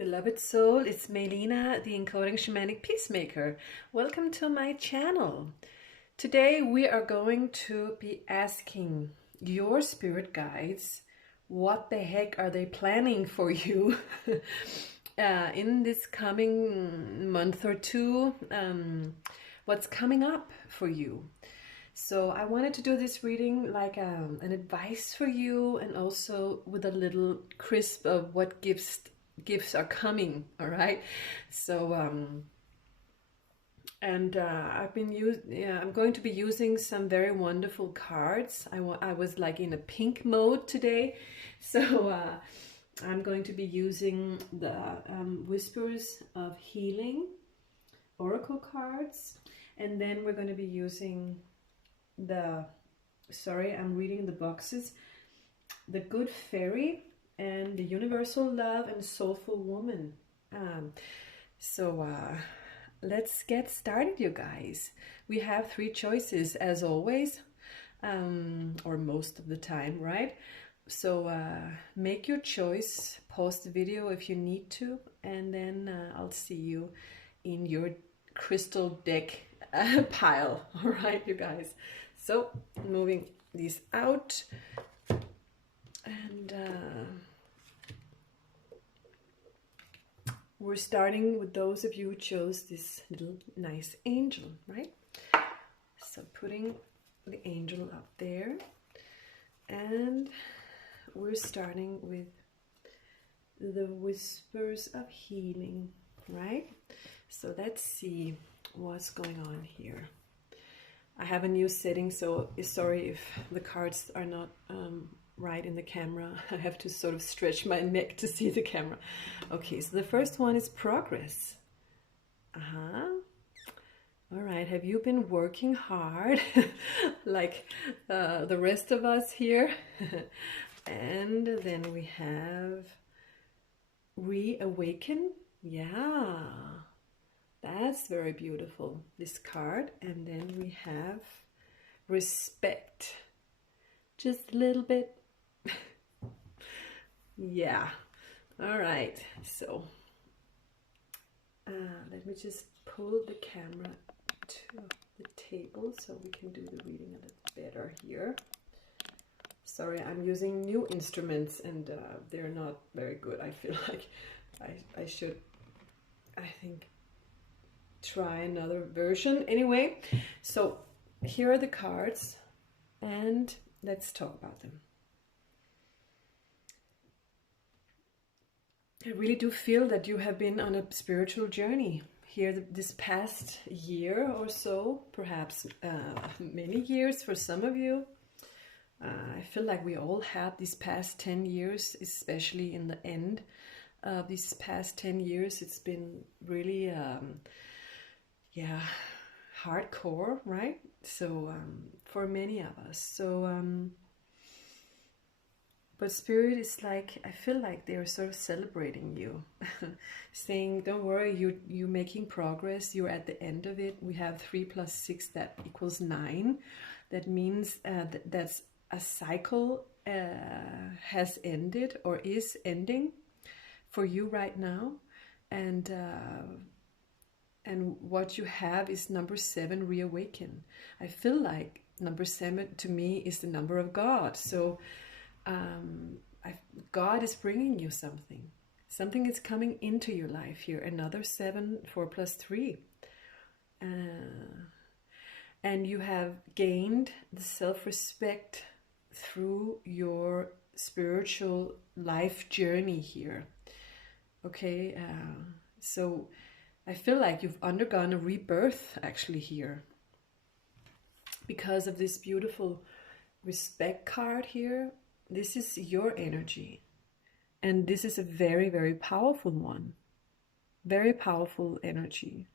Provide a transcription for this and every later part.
Beloved soul, it's Melina, the Encoding Shamanic Peacemaker. Welcome to my channel. Today we are going to be asking your spirit guides what the heck are they planning for you in this coming month or two, what's coming up for you. So I wanted to do this reading like an advice for you, and also with a little crisp of what gifts are coming. All right, so I'm going to be using some very wonderful cards. I was like in a pink mode today, so I'm going to be using the Whispers of Healing oracle cards, and then we're going to be using I'm reading the boxes, the Good Fairy and the Universal Love and Soulful Woman. Let's get started, you guys. We have three choices as always, or most of the time, right? So make your choice, pause the video if you need to, and then I'll see you in your crystal deck pile. All right, you guys. So moving these out, and we're starting with those of you who chose this little nice angel, right? So putting the angel up there, and we're starting with the Whispers of Healing, right? So let's see what's going on here. I have a new setting, so sorry if the cards are not right in the camera. I have to sort of stretch my neck to see the camera. Okay, so the first one is progress. All right, have you been working hard like the rest of us here? And then we have reawaken. Yeah, that's very beautiful, this card. And then we have respect, just a little bit. Yeah, all right, so let me just pull the camera to the table so we can do the reading a little better here. Sorry, I'm using new instruments and they're not very good. I feel like I should, I think, try another version. Anyway, so here are the cards and let's talk about them. I really do feel that you have been on a spiritual journey here this past year or so, perhaps many years for some of you. I feel like we all have these past 10 years, especially in the end of these past 10 years. It's been really, yeah, hardcore, right? So for many of us. So, but Spirit is like, I feel like they're sort of celebrating you, saying, don't worry, you're making progress, you're at the end of it. We have 3 + 6, that equals 9. That means that's a cycle has ended or is ending for you right now. And what you have is number 7, reawaken. I feel like number 7 to me is the number of God. So God is bringing you something. Something is coming into your life here. Another 7, 4 + 3. And you have gained the self-respect through your spiritual life journey here. Okay, so I feel like you've undergone a rebirth actually here because of this beautiful respect card here. This is your energy, and this is a very, very powerful one. Very powerful energy.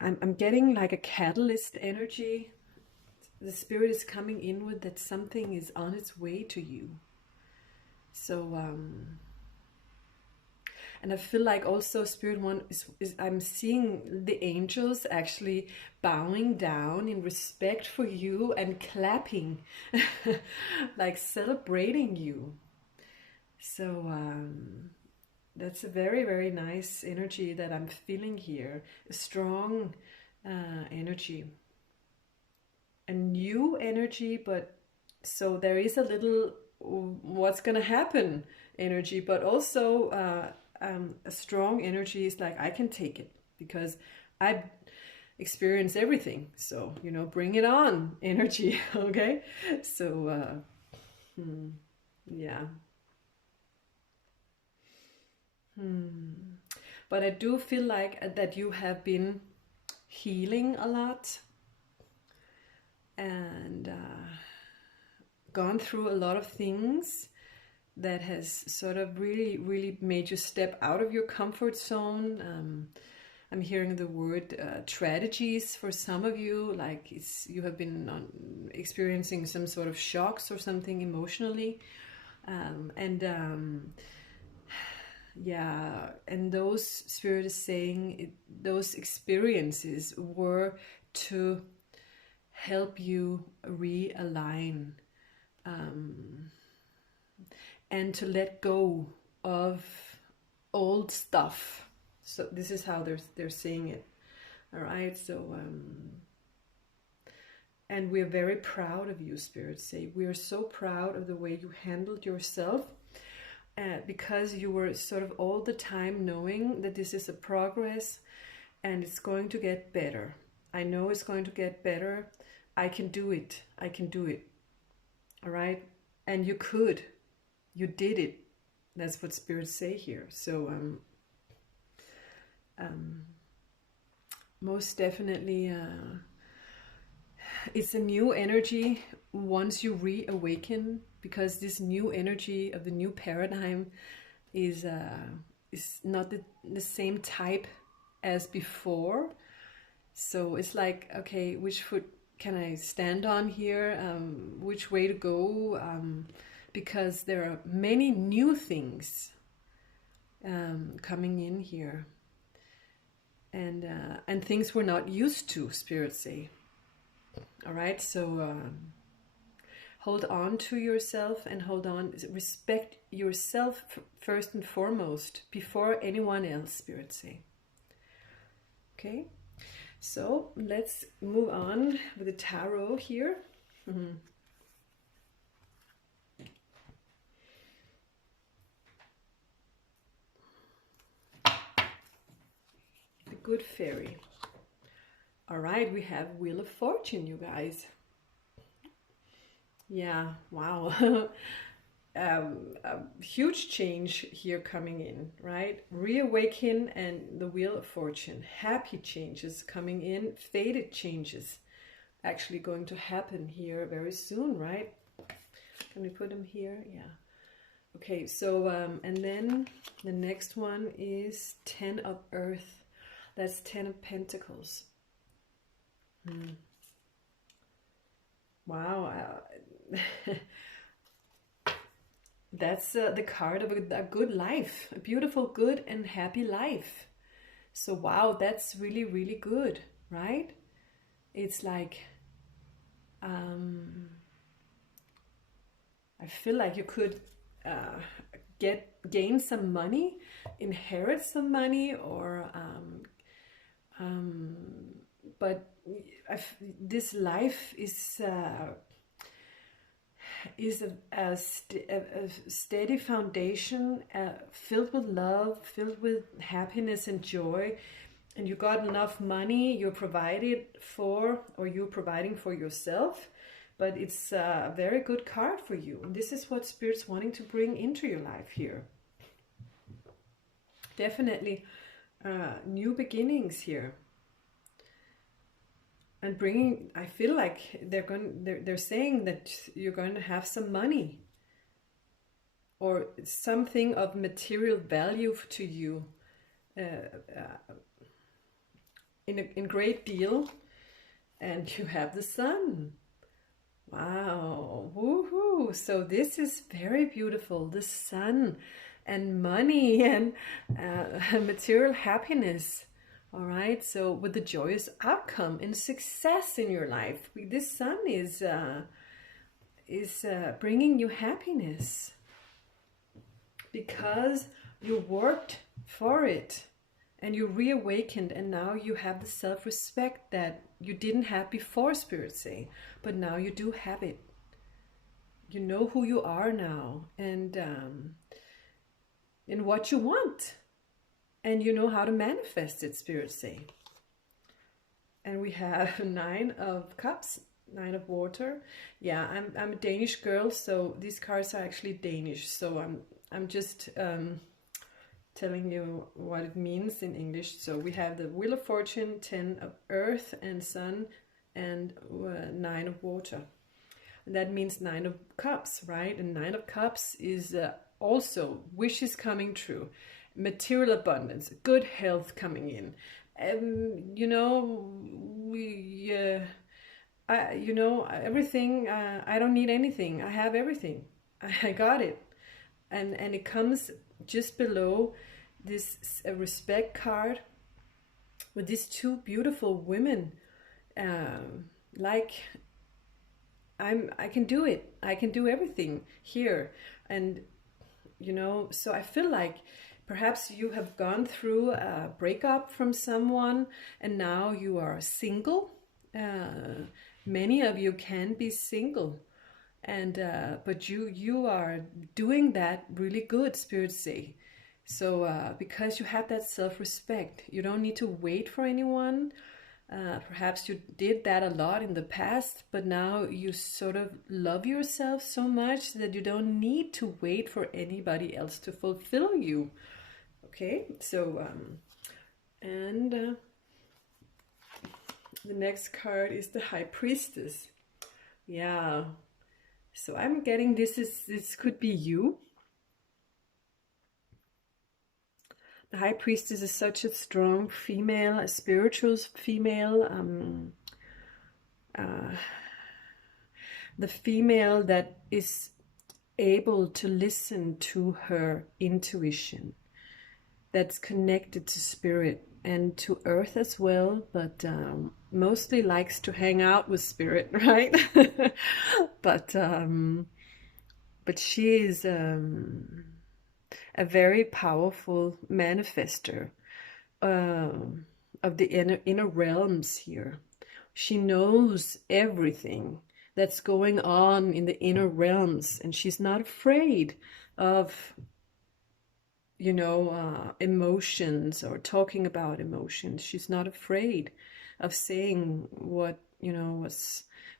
I'm getting like a catalyst energy. The Spirit is coming in with that something is on its way to you. So And I feel like also Spirit One is I'm seeing the angels actually bowing down in respect for you and clapping, like celebrating you. So that's a very, very nice energy that I'm feeling here. A strong energy. A new energy, but so there is a little what's gonna happen energy, but also a strong energy is like I can take it because I've experienced everything. So bring it on, energy. Okay, so yeah. But I do feel like that you have been healing a lot and gone through a lot of things that has sort of really, really made you step out of your comfort zone. I'm hearing the word strategies for some of you, like you have been experiencing some sort of shocks or something emotionally. Yeah, and those, Spirit is saying, those experiences were to help you realign and to let go of old stuff. So this is how they're saying it. All right, so and we're very proud of you, Spirit say. We are so proud of the way you handled yourself. Because you were sort of all the time knowing that this is a progress and it's going to get better. I know it's going to get better. I can do it. I can do it. All right? And you could. You did it. That's what spirits say here. So most definitely it's a new energy once you reawaken, because this new energy of the new paradigm is not the same type as before. So it's like, okay, which foot can I stand on here? Which way to go? Because there are many new things coming in here, and things we're not used to, spirits say. All right, so hold on to yourself and hold on, respect yourself first and foremost before anyone else, spirits say. Okay, so let's move on with the tarot here. The Good Fairy. All right, we have Wheel of Fortune, you guys. Yeah, wow. A huge change here coming in, right? Reawaken and the Wheel of Fortune. Happy changes coming in, faded changes actually going to happen here very soon, right? Can we put them here? Yeah. Okay, so, and then the next one is 10 of Earth. That's 10 of Pentacles. Wow. That's the card of a good life, a beautiful, good and happy life. So wow, that's really, really good, right? It's like I feel like you could gain some money, inherit some money, or but this life is a steady foundation, filled with love, filled with happiness and joy, and you got enough money, you're provided for, or you're providing for yourself, but it's a very good card for you. And this is what Spirit's wanting to bring into your life here. Definitely new beginnings here. And bringing, I feel like they're saying that you're going to have some money or something of material value to you in great deal, and you have the Sun. Wow, woohoo! So this is very beautiful. The Sun, and money and material happiness. All right, so with the joyous outcome and success in your life, this sun is bringing you happiness because you worked for it and you reawakened, and now you have the self-respect that you didn't have before, Spirit say, but now you do have it. You know who you are now, and what you want, and you know how to manifest it, Spirit say. And we have 9 of Cups, 9 of Water. Yeah, I'm a Danish girl, so these cards are actually Danish. So I'm just telling you what it means in English. So we have the Wheel of Fortune, 10 of Earth and Sun, and 9 of Water. And that means 9 of Cups, right? And 9 of Cups is also wishes coming true, material abundance, good health coming in. You know, everything. I don't need anything. I have everything. I got it, and it comes just below this respect card with these 2 beautiful women. Like I can do it. I can do everything here, and you know. So I feel like perhaps you have gone through a breakup from someone, and now you are single. Many of you can be single, and but you are doing that really good, Spirit say. So because you have that self-respect, you don't need to wait for anyone. Perhaps you did that a lot in the past, but now you sort of love yourself so much that you don't need to wait for anybody else to fulfill you. Okay, so and the next card is the High Priestess. Yeah, so I'm getting this could be you. The High Priestess is such a strong female, a spiritual female, the female that is able to listen to her intuition, that's connected to spirit and to earth as well, but mostly likes to hang out with spirit, right? but she is a very powerful manifester of the inner realms here. She knows everything that's going on in the inner realms, and she's not afraid of, you know, emotions or talking about emotions. She's not afraid of saying what, you know,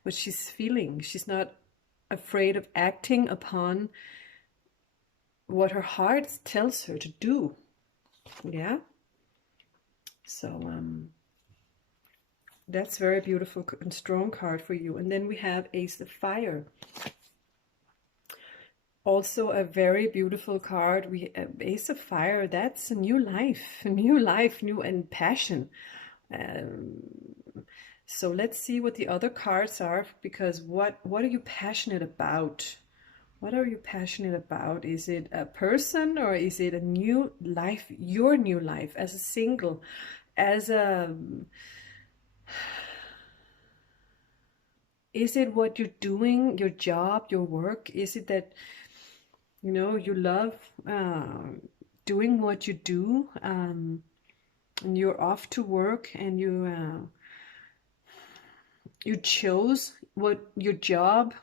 what she's feeling. She's not afraid of acting upon what her heart tells her to do. Yeah, so that's very beautiful and strong card for you. And then we have Ace of Fire, also a very beautiful card. We Ace of Fire, that's a new life, new and passion. So let's see what the other cards are, because what are you passionate about? What are you passionate about? Is it a person, or is it a new life, your new life as a single, as a... Is it what you're doing, your job, your work? Is it that, you know, you love doing what you do, and you're off to work, and you chose what your job,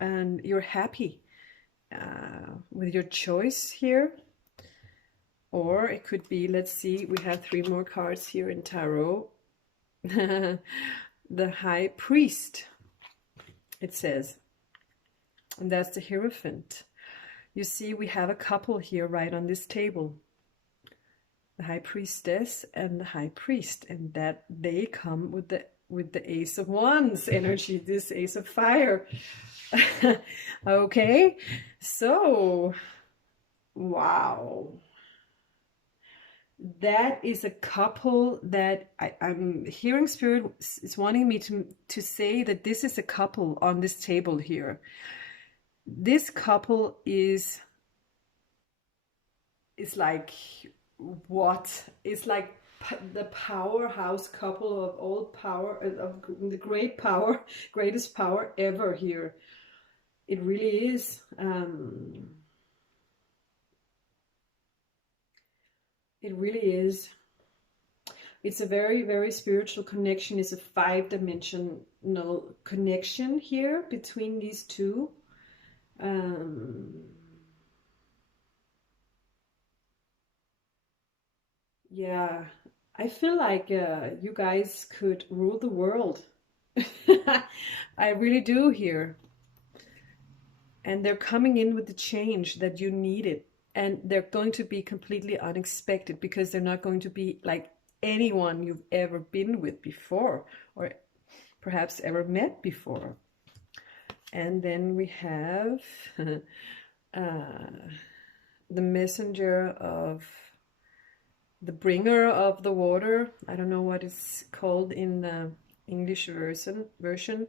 and you're happy with your choice here? Or it could be, let's see, we have 3 more cards here in tarot. The High Priest, it says, and that's the Hierophant. You see, we have a couple here right on this table, the High Priestess and the High Priest, and that they come with the Ace of Wands energy, this Ace of Fire. Okay, so wow, that is a couple that I'm hearing Spirit is wanting me to say that this is a couple on this table here. This couple is is like, what? It's like the powerhouse couple of all power, of the greatest power ever here. It really is. It really is. It's a very, very spiritual connection. It's a 5-dimensional connection here between these two. Yeah, I feel like you guys could rule the world. I really do here. And they're coming in with the change that you needed. And they're going to be completely unexpected because they're not going to be like anyone you've ever been with before or perhaps ever met before. And then we have the messenger of the bringer of the water. I don't know what it's called in the English version,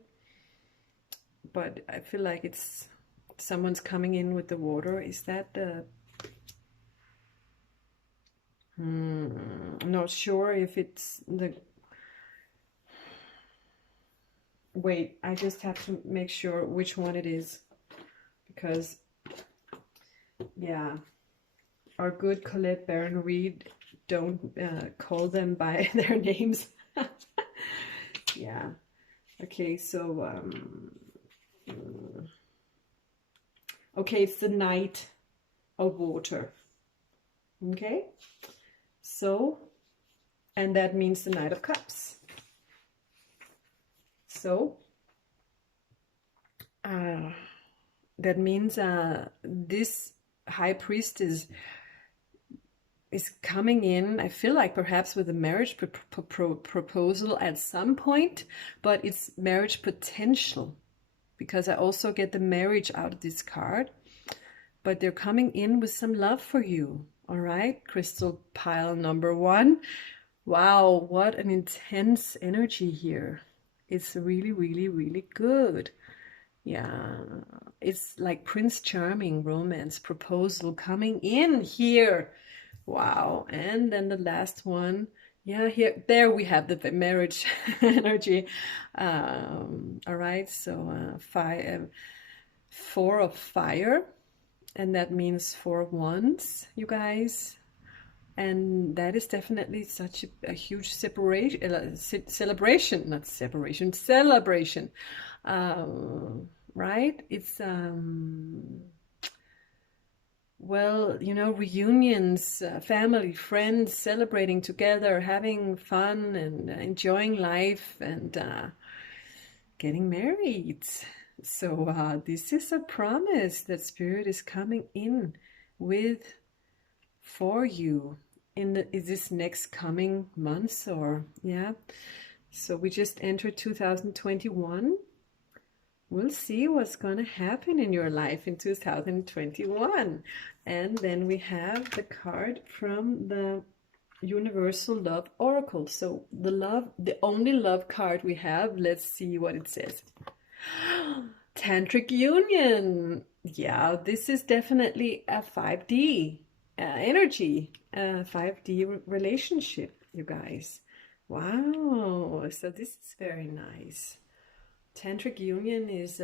but I feel like it's someone's coming in with the water. Is that the... I'm not sure if it's the... Wait, I just have to make sure which one it is, because yeah, our good Colette Baron Reed don't call them by their names. Yeah. Okay, so okay, it's the Knight of Water. Okay, so, and that means the Knight of Cups. So that means this high priestess is coming in, I feel like perhaps with a marriage proposal at some point, but it's marriage potential, because I also get the marriage out of this card. But they're coming in with some love for you. All right, crystal pile number 1. Wow, what an intense energy here. It's really, really, really good. Yeah, it's like Prince Charming romance proposal coming in here. Wow. And then the last one. Yeah, there we have the marriage energy. All right, so 4 of fire, and that means 4 of wands, you guys. And that is definitely such a huge celebration, not separation, celebration. Right? It's well, you know, reunions, family, friends, celebrating together, having fun and enjoying life, and getting married. So this is a promise that Spirit is coming in with for you in this next coming months, or yeah. So we just entered 2021. We'll see what's going to happen in your life in 2021. And then we have the card from the Universal Love Oracle. So the only love card we have, let's see what it says. Tantric Union. Yeah, this is definitely a 5D energy, a 5D relationship, you guys. Wow, so this is very nice. Tantric union is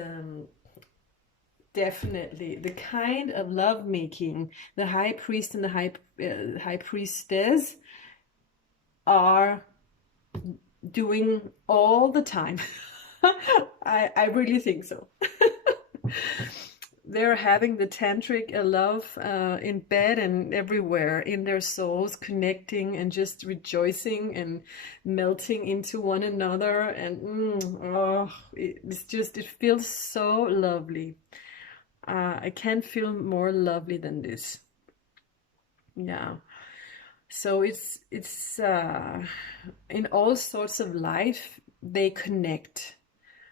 definitely the kind of love making the high priest and the high priestess are doing all the time. I really think so. They're having the tantric love in bed and everywhere in their souls, connecting and just rejoicing and melting into one another. And it feels so lovely. I can't feel more lovely than this. Yeah. So it's in all sorts of life they connect,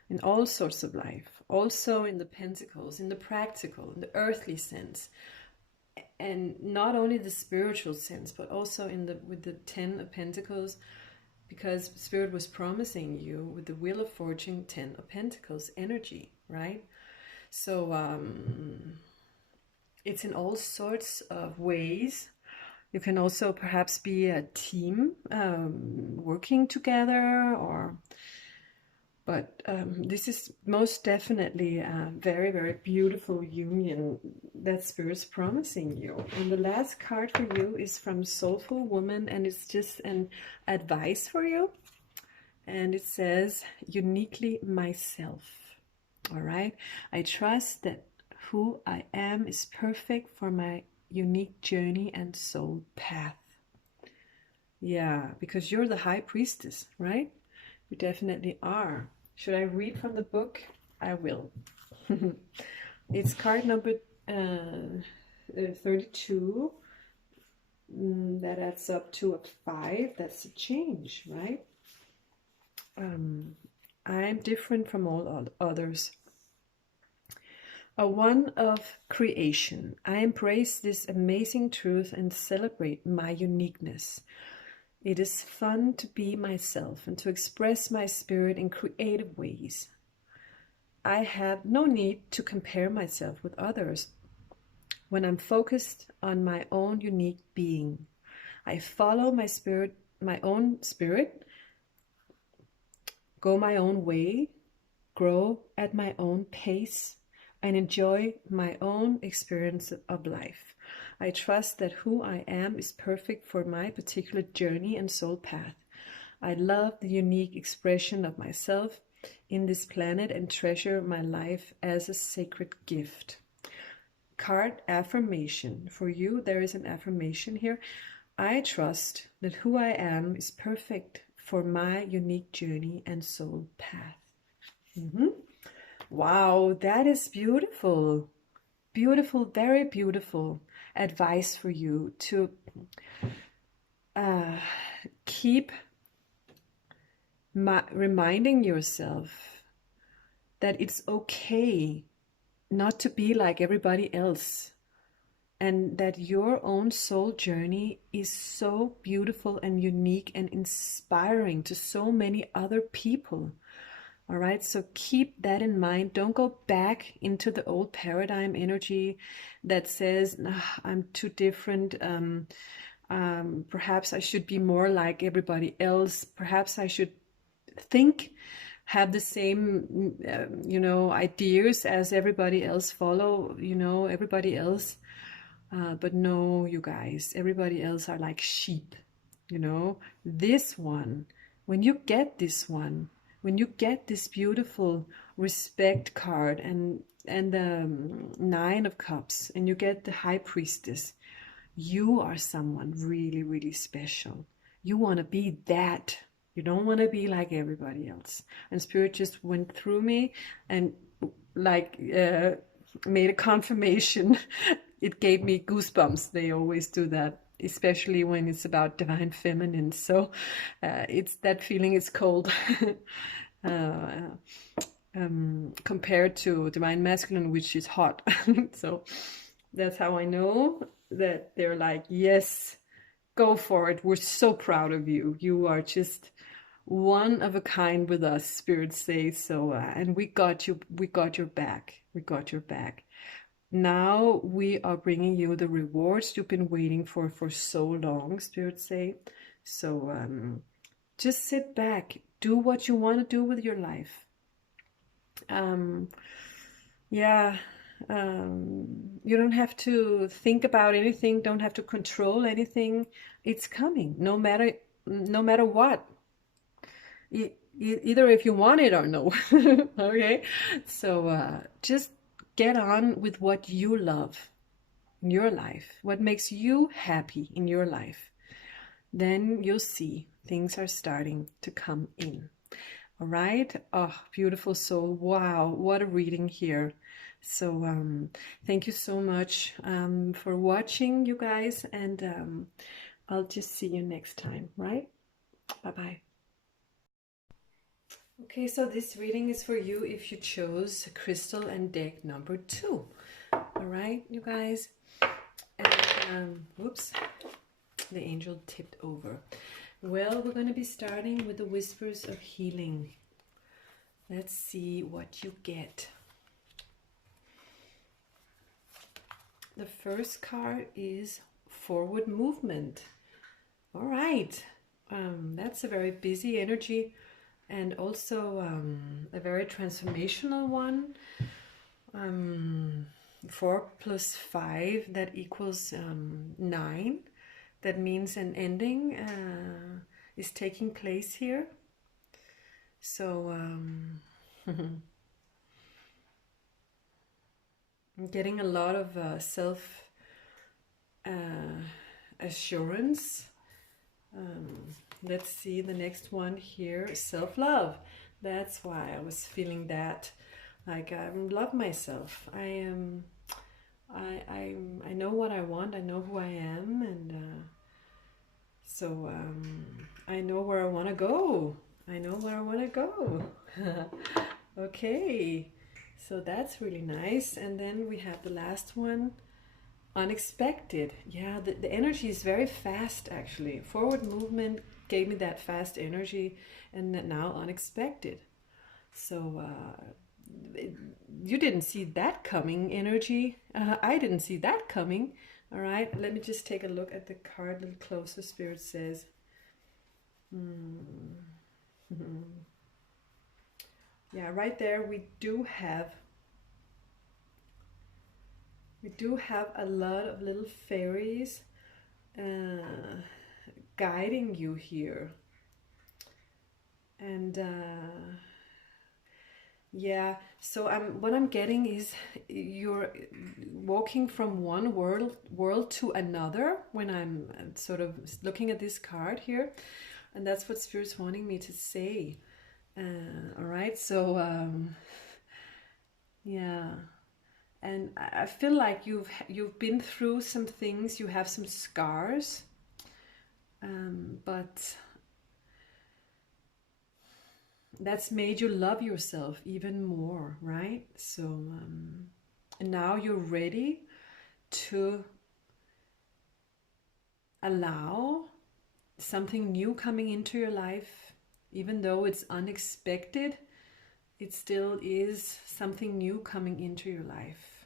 in all sorts of life, also in the pentacles, in the practical, in the earthly sense, and not only the spiritual sense, but also with the 10 of Pentacles, because Spirit was promising you with the Wheel of Fortune, 10 of Pentacles energy, right? So it's in all sorts of ways. You can also perhaps be a team working together, but this is most definitely a very, very beautiful union that Spirit's promising you. And the last card for you is from Soulful Woman, and it's just an advice for you. And it says, uniquely myself. All right. I trust that who I am is perfect for my unique journey and soul path. Yeah, because you're the high priestess, right? You definitely are. Should I read from the book? I will. It's card number 32. That adds up to a 5. That's a change, right? I'm different from all others. A one of creation. I embrace this amazing truth and celebrate my uniqueness. It is fun to be myself and to express my spirit in creative ways. I have no need to compare myself with others when I'm focused on my own unique being. I follow my spirit, my own spirit, go my own way, grow at my own pace, and enjoy my own experience of life. I trust that who I am is perfect for my particular journey and soul path. I love the unique expression of myself in this planet and treasure my life as a sacred gift. Card affirmation. For you, there is an affirmation here. I trust that who I am is perfect for my unique journey and soul path. Wow, that is beautiful. Beautiful, very beautiful advice for you to keep reminding yourself that it's okay not to be like everybody else, and that your own soul journey is so beautiful and unique and inspiring to so many other people. All right, so keep that in mind. Don't go back into the old paradigm energy that says, I'm too different. Perhaps I should be more like everybody else. Perhaps I should have the same, ideas as everybody else, follow, everybody else. But no, you guys, everybody else are like sheep, This one, when you get this one, when you get this beautiful respect card and the 9 of Cups, and you get the High Priestess, you are someone really, really special. You want to be that. You don't want to be like everybody else. And Spirit just went through me and made a confirmation. It gave me goosebumps. They always do that, especially when it's about divine feminine. So it's that feeling is cold compared to divine masculine, which is hot. So that's how I know that they're like, yes, go for it. We're so proud of you. You are just one of a kind with us, Spirit says. So and we got you. We got your back. We got your back. Now we are bringing you the rewards you've been waiting for so long, Spirit say. So just sit back, do what you want to do with your life. You don't have to think about anything, don't have to control anything. It's coming, no matter what. Either if you want it or no. Okay, so just get on with what you love in your life, what makes you happy in your life. Then you'll see things are starting to come in. All right. Oh, beautiful soul. Wow, what a reading here. So thank you so much for watching, you guys, and I'll just see you next time, right? Bye-bye. Okay, so this reading is for you if you chose crystal and deck number 2. All right, you guys. And whoops, the angel tipped over. Well, we're going to be starting with the Whispers of Healing. Let's see what you get. The first card is forward movement. All right, that's a very busy energy, and also a very transformational one. 4 plus 5, that equals 9. That means an ending is taking place here. So I'm getting a lot of self assurance. Let's see the next one here, self-love. That's why I was feeling that, like, I love myself. I know what I want. I know who I am, and so I know where I want to go. I know where I want to go. Okay, so that's really nice. And then we have the last one, unexpected. Yeah, the energy is very fast, actually. Forward movement gave me that fast energy, and now unexpected. So you didn't see that coming, energy. I didn't see that coming. All right, let me just take a look at the card a little closer. Spirit says, yeah, right there we do have a lot of little fairies guiding you here. And yeah, so what I'm getting is you're walking from one world to another when I'm sort of looking at this card here, and that's what Spirit's wanting me to say. All right, so yeah, and I feel like you've been through some things. You have some scars, but that's made you love yourself even more, right? So and now you're ready to allow something new coming into your life. Even though it's unexpected, it still is something new coming into your life.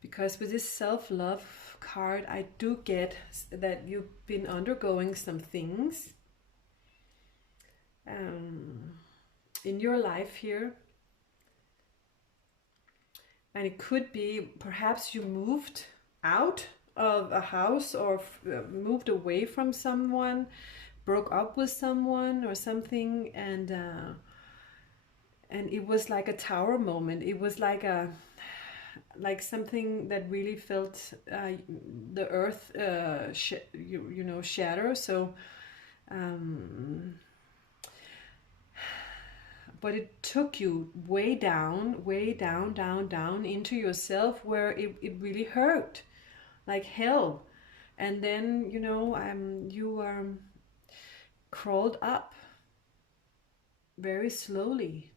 Because with this self-love card, I do get that you've been undergoing some things in your life here, and it could be perhaps you moved out of a house, or moved away from someone, broke up with someone or something, and it was like a tower moment. It was like something that really felt the earth you know, shatter. So but it took you way down into yourself, where it really hurt like hell. And then, you know, you crawled up very slowly,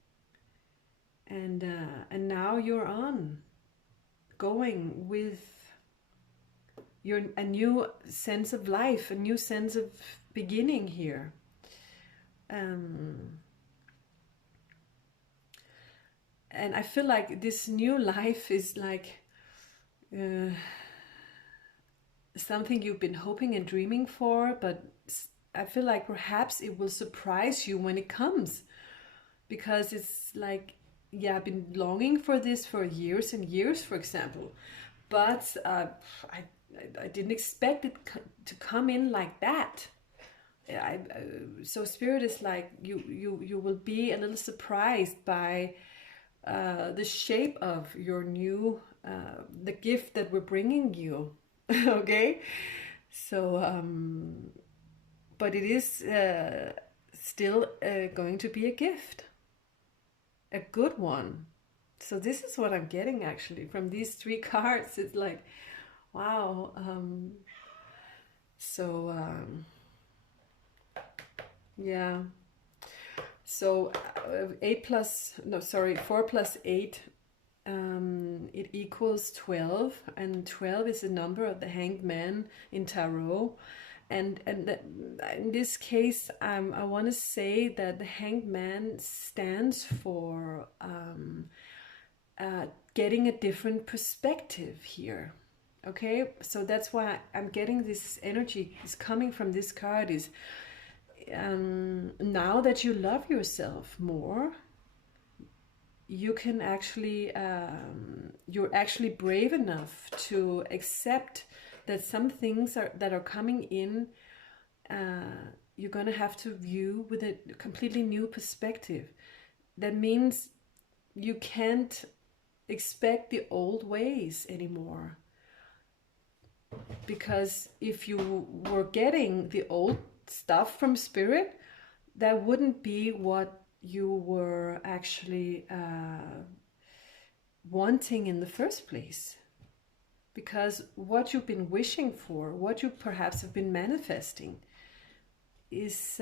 and now you're going with a new sense of life, a new sense of beginning here. And I feel like this new life is like something you've been hoping and dreaming for, but I feel like perhaps it will surprise you when it comes, because it's like, yeah, I've been longing for this for years and years, for example, but I didn't expect it to come in like that. So Spirit is like, you will be a little surprised by the shape of your new, the gift that we're bringing you. Okay, so but it is still going to be a gift, a good one. So this is what I'm getting actually from these 3 cards. It's like, wow. So yeah, so 4 plus 8, it equals 12, and 12 is the number of the Hanged Man in Tarot. And in this case, I want to say that the Hanged Man stands for getting a different perspective here. Okay, so that's why I'm getting this energy is coming from this card is now that you love yourself more, you can actually you're actually brave enough to accept that some things that are coming in, you're going to have to view with a completely new perspective. That means you can't expect the old ways anymore, because if you were getting the old stuff from spirit, that wouldn't be what you were actually wanting in the first place. Because what you've been wishing for, what you perhaps have been manifesting, is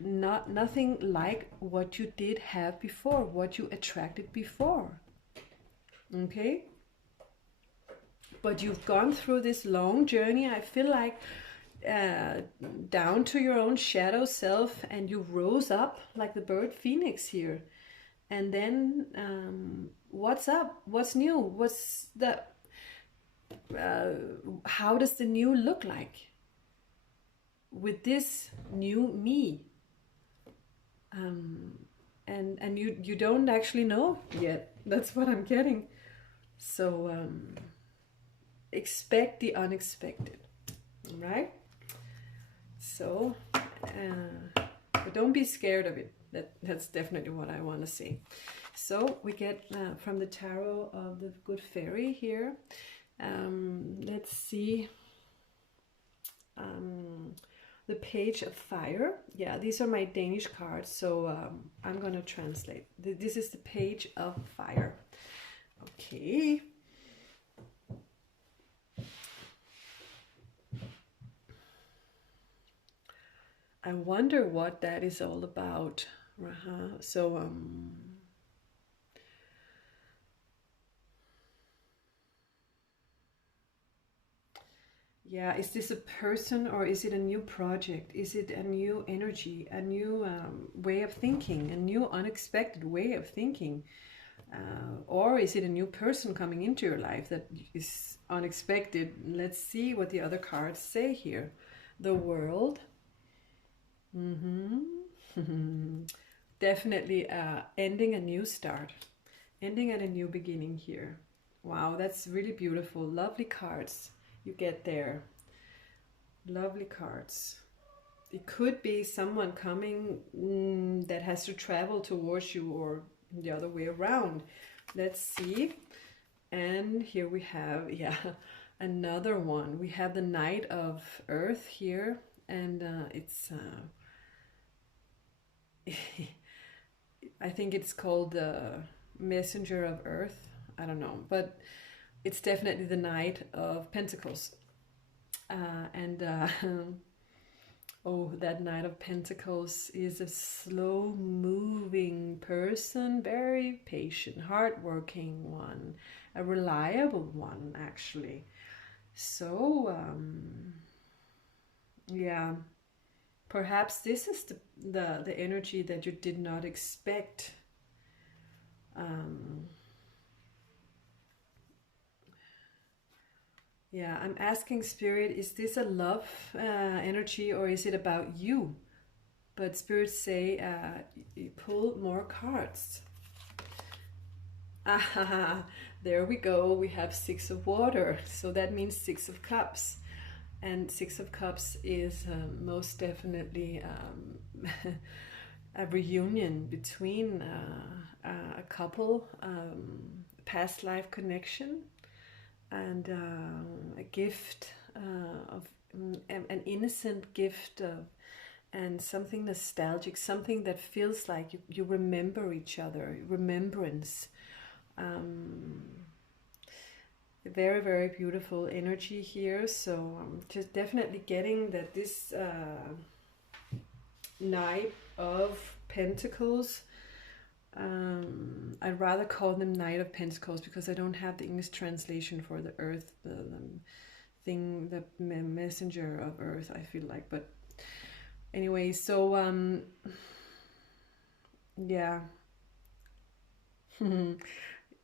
nothing like what you did have before, what you attracted before. Okay? But you've gone through this long journey, I feel like, down to your own shadow self, and you rose up like the bird phoenix here. And then what's up? What's new? What's the how does the new look like with this new me? And you don't actually know yet. That's what I'm getting. So expect the unexpected, right? So but don't be scared of it. That's definitely what I want to say. So we get from the tarot of the Good Fairy here. Let's see. The Page of Fire. Yeah, these are my Danish cards, so I'm gonna translate. This is the Page of Fire. Okay. I wonder what that is all about. So yeah, is this a person or is it a new project? Is it a new energy, a new way of thinking, a new unexpected way of thinking? Or is it a new person coming into your life that is unexpected? Let's see what the other cards say here. The World. Definitely ending a new start. Ending at a new beginning here. Wow, that's really beautiful. Lovely cards you get there. Lovely cards. It could be someone coming that has to travel towards you, or the other way around. Let's see. And here we have, yeah, another one. We have the Knight of Earth here, and it's I think it's called the Messenger of Earth. I don't know, but it's definitely the Knight of Pentacles. And oh, that Knight of Pentacles is a slow-moving person, very patient, hardworking one, a reliable one, actually. So, yeah, perhaps this is the energy that you did not expect. Yeah, I'm asking Spirit, is this a love energy or is it about you? But Spirit say, pull more cards. Ah, there we go. We have Six of Water. So that means Six of Cups. And Six of Cups is most definitely a reunion between a couple, past life connection, and a gift of an innocent gift of, and something nostalgic, something that feels like you remember each other, remembrance. Very, very beautiful energy here. So I'm just definitely getting that this Knight of Pentacles, I'd rather call them Knight of Pentacles because I don't have the English translation for the Earth, the thing, the messenger of Earth, I feel like. But anyway, so yeah,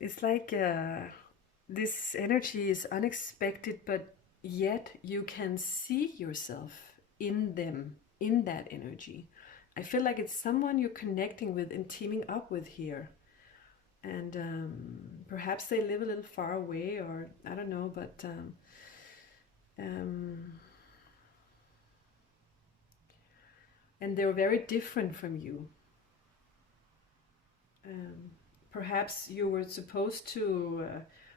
it's like this energy is unexpected, but yet you can see yourself in them, in that energy. I feel like it's someone you're connecting with and teaming up with here. And perhaps they live a little far away, or I don't know, but and they're very different from you. Perhaps you were supposed to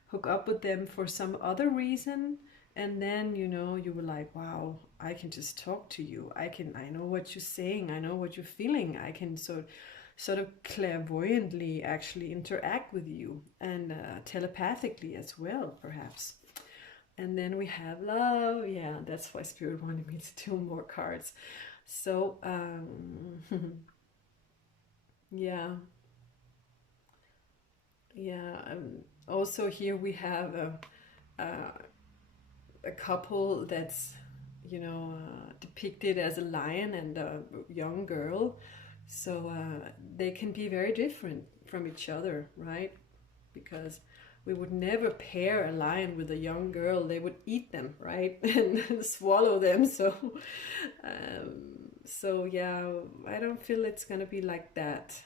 hook up with them for some other reason, and then you were like, wow, I can just talk to you. I know what you're saying. I know what you're feeling. I can sort of clairvoyantly actually interact with you, and telepathically as well, perhaps. And then we have love. Yeah, that's why Spirit wanted me to do more cards. So yeah. Also here we have a couple that's depicted as a lion and a young girl. So they can be very different from each other, right? Because we would never pair a lion with a young girl. They would eat them, right? And swallow them. So yeah, I don't feel it's gonna be like that.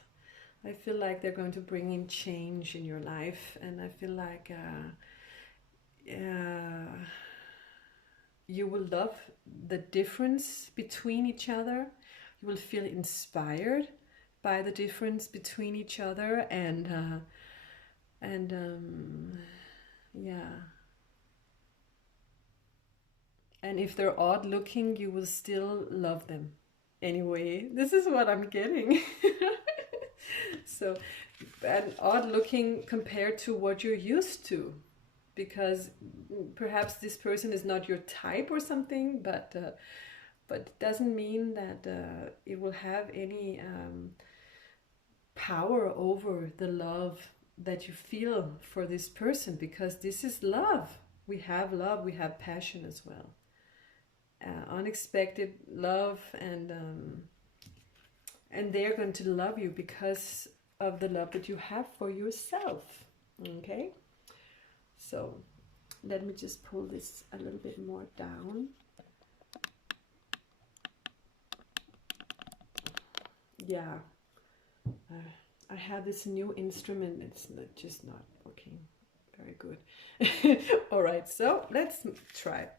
I feel like they're going to bring in change in your life, and I feel like you will love the difference between each other. You will feel inspired by the difference between each other, and yeah. And if they're odd looking, you will still love them. Anyway, this is what I'm getting. So, and odd looking compared to what you're used to, because perhaps this person is not your type or something, but it doesn't mean that it will have any power over the love that you feel for this person, because this is love. We have love, we have passion as well. Unexpected love, and they're going to love you because of the love that you have for yourself. Okay, so let me just pull this a little bit more down. Yeah, I have this new instrument. It's just not working very good. All right, so let's try.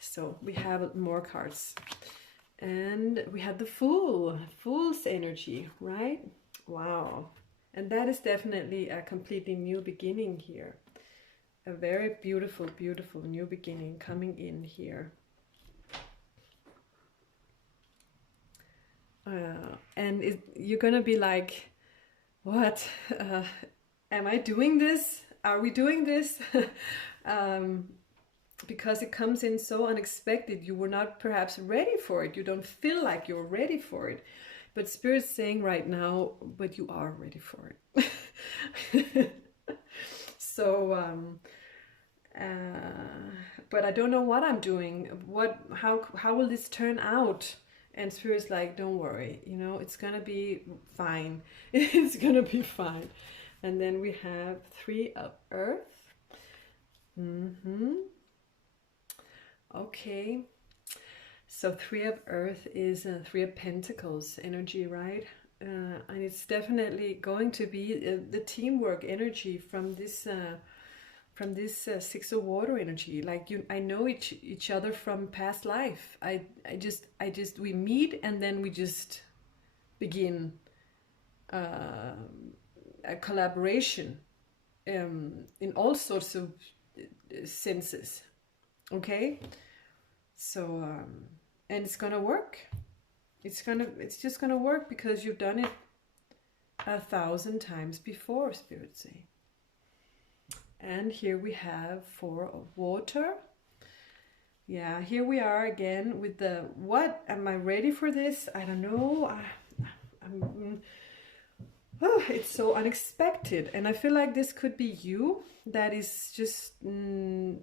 So we have more cards, and we have the Fool's energy, right? Wow. And that is definitely a completely new beginning here. A very beautiful, beautiful new beginning coming in here. And you're gonna be like, what? Am I doing this? Are we doing this? Because it comes in so unexpected. You were not perhaps ready for it. You don't feel like you're ready for it. But Spirit's saying right now, but you are ready for it. So, but I don't know what I'm doing. How will this turn out? And Spirit's like, don't worry, it's gonna be fine. It's gonna be fine. And then we have 3 of Earth. Okay. So 3 of Earth is 3 of Pentacles energy, right? And it's definitely going to be the teamwork energy from this 6 of Water energy. Like I know each other from past life. We meet, and then we just begin a collaboration in all sorts of senses. Okay, so and it's gonna work. It's just gonna work because you've done it 1,000 times before, Spirit say. And here we have 4 of Water. Yeah, here we are again with the, what? Am I ready for this? I don't know. It's so unexpected, and I feel like this could be you. That is just I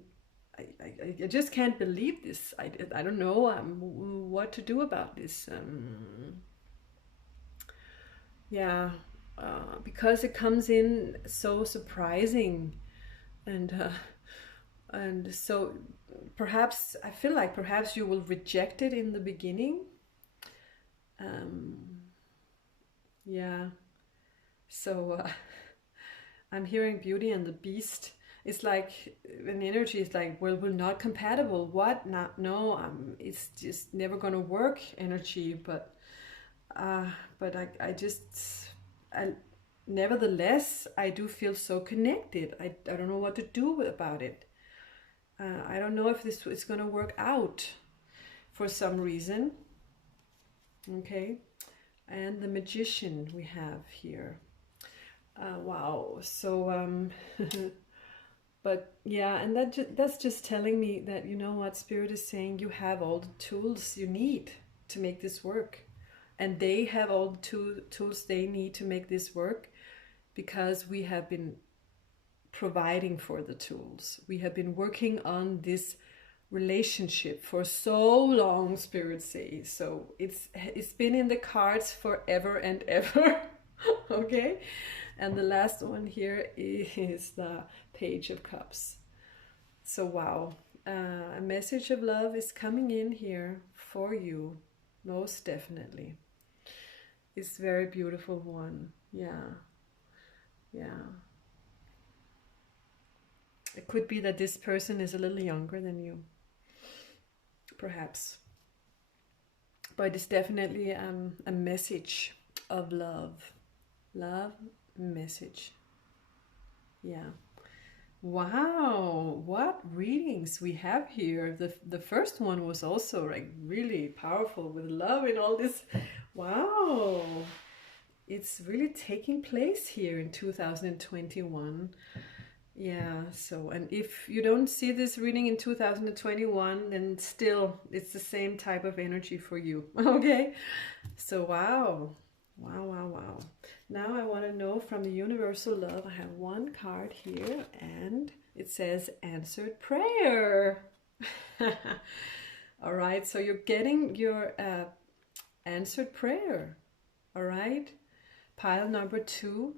just can't believe this. I don't know what to do about this. Yeah, because it comes in so surprising. and so perhaps I feel like perhaps you will reject it in the beginning. Yeah. So I'm hearing Beauty and the Beast. It's like an energy is like, well, we're not compatible. What? Not no. It's just never gonna work. Energy, but I just I nevertheless I do feel so connected. I don't know what to do about it. I don't know if this is gonna work out for some reason. Okay, and the Magician we have here. Wow. So but yeah, and that's just telling me that, you know what, Spirit is saying, you have all the tools you need to make this work, and they have all the tools they need to make this work, because we have been providing for the tools. We have been working on this relationship for so long, Spirit says. So it's been in the cards forever and ever. Okay. And the last one here is the Page of Cups. So wow, a message of love is coming in here for you, most definitely. It's a very beautiful one. Yeah, yeah. It could be that this person is a little younger than you, perhaps. But it's definitely a message of love. Love message. Yeah. Wow, what readings we have here. The first one was also like really powerful with love and all this. Wow. It's really taking place here in 2021. Yeah, so, and if you don't see this reading in 2021, then still it's the same type of energy for you. Okay? So wow. Wow, wow, wow. Now I want to know from the universal love. I have one card here and it says answered prayer. All right, so you're getting your answered prayer. All right, pile number 2.